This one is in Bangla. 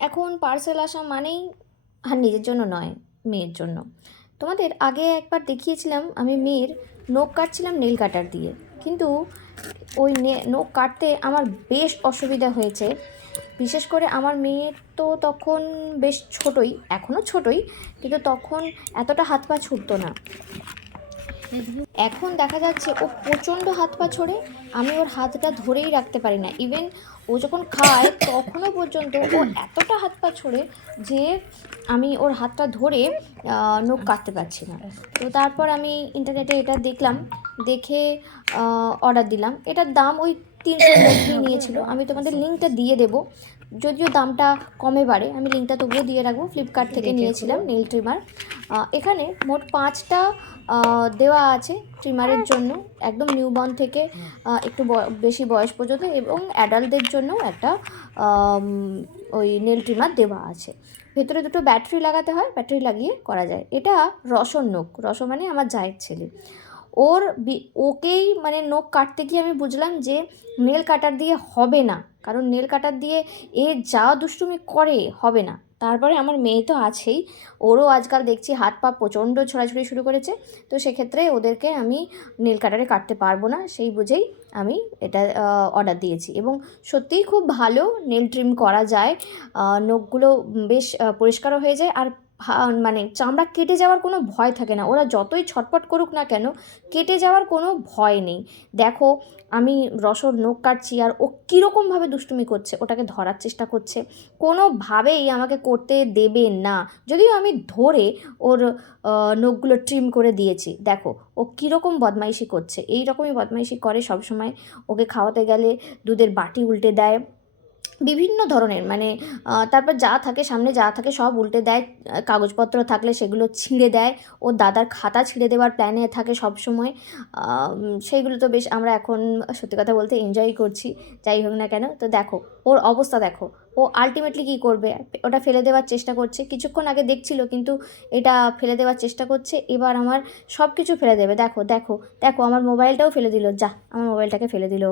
এখন পার্সেল আসা মানেই আর নিজের জন্য নয়, মেয়ের জন্য। তোমাদের আগে একবার দেখিয়েছিলাম আমি মেয়ের নখ কাটছিলাম নেল কাটার দিয়ে, কিন্তু ওই নখ কাটতে আমার বেশ অসুবিধা হয়েছে। বিশেষ করে আমার মেয়ের তো তখন বেশ ছোটই, এখনও ছোটই, কিন্তু তখন এতটা হাত পা ছুটতো না। এখন দেখা যাচ্ছে ও প্রচণ্ড হাত পা ছোড়ে, আমি ওর হাতটা ধরেই রাখতে পারি না। ইভেন ও যখন খায় তখনও পর্যন্ত ও এতটা হাত পা ছোড়ে যে আমি ওর হাতটা ধরে নখ কাটতে পারছি না। তো তারপর আমি ইন্টারনেটে এটা দেখলাম, দেখে অর্ডার দিলাম। এটার দাম ওই 300-র মধ্যেই নিয়েছিল। আমি তোমাদের লিঙ্কটা দিয়ে দেবো, যদিও দামটা কমে বাড়ে, আমি লিঙ্কটা তবুও দিয়ে রাখবো। ফ্লিপকার্ট থেকে নিয়েছিলাম নেল ট্রিমার। এখানে মোট 5টা দেওয়া আছে ট্রিমারের জন্য, একদম নিউবর্ন থেকে একটু বেশি বয়স পর্যন্ত, এবং অ্যাডাল্টদের জন্য একটা ওই নেল ট্রিমার দেওয়া আছে। ভেতরে দুটো ব্যাটারি লাগাতে হয়, ব্যাটারি লাগিয়ে করা যায়। এটা রসর নখ, রস মানে আমার জায়ের ছেলে। ওকেই মানে নখ কাটতে গিয়ে আমি বুঝলাম যে নেল কাটার দিয়ে হবে না, কারণ নেল কাটার দিয়ে এ যা দুষ্টুমি করে হবে না। তারপরে আমার মেয়ে তো আছেই, ওরও আজকাল দেখছি হাত পা প্রচণ্ড ছোড়াছুড়ি শুরু করেছে। তো সেক্ষেত্রে ওদেরকে আমি নেল কাটারে কাটতে পারবো না, সেই বুঝেই আমি এটা অর্ডার দিয়েছি। এবং সত্যিই খুব ভালো নেল ট্রিম করা যায়, নখগুলো বেশ পরিষ্কারও হয়ে যায়, আর মানে চামড়া কেটে যাওয়ার কোনো ভয় থাকে না। ওরা যতই ছটপট করুক না কেন, কেটে যাওয়ার কোনো ভয় নেই। দেখো, আমি রসর নখ কাটছি আর ও কীরকমভাবে দুষ্টুমি করছে, ওটাকে ধরার চেষ্টা করছে, কোনোভাবেই আমাকে করতে দেবে না। যদিও আমি ধরে ওর নখগুলো ট্রিম করে দিয়েছি। দেখো ও কীরকম বদমাইশি করছে, এই রকমই বদমাইশি করে সব সময়। ওকে খাওয়াতে গেলে দুধের বাটি উল্টে দেয়, বিভিন্ন ধরনের মানে তারপর যা থাকে সামনে, যা থাকে সব উল্টে দেয়, কাগজপত্র থাকলে সেগুলো ছিঁড়ে দেয়। ওর দাদার খাতা ছিঁড়ে দেওয়ার প্ল্যানে থাকে সব সময়। সেইগুলো তো বেশ আমরা এখন সত্যি কথা বলতে এনজয় করছি, যাই হোক না কেন। তো দেখো ওর অবস্থা, দেখো ও আলটিমেটলি কী করবে, ওটা ফেলে দেওয়ার চেষ্টা করছে। কিছুক্ষণ আগে দেখছিল, কিন্তু এটা ফেলে দেওয়ার চেষ্টা করছে। এবার আমার সব কিছু ফেলে দেবে। দেখো দেখো দেখো, আমার মোবাইলটাও ফেলে দিল, যা আমার মোবাইলটাকে ফেলে দিল।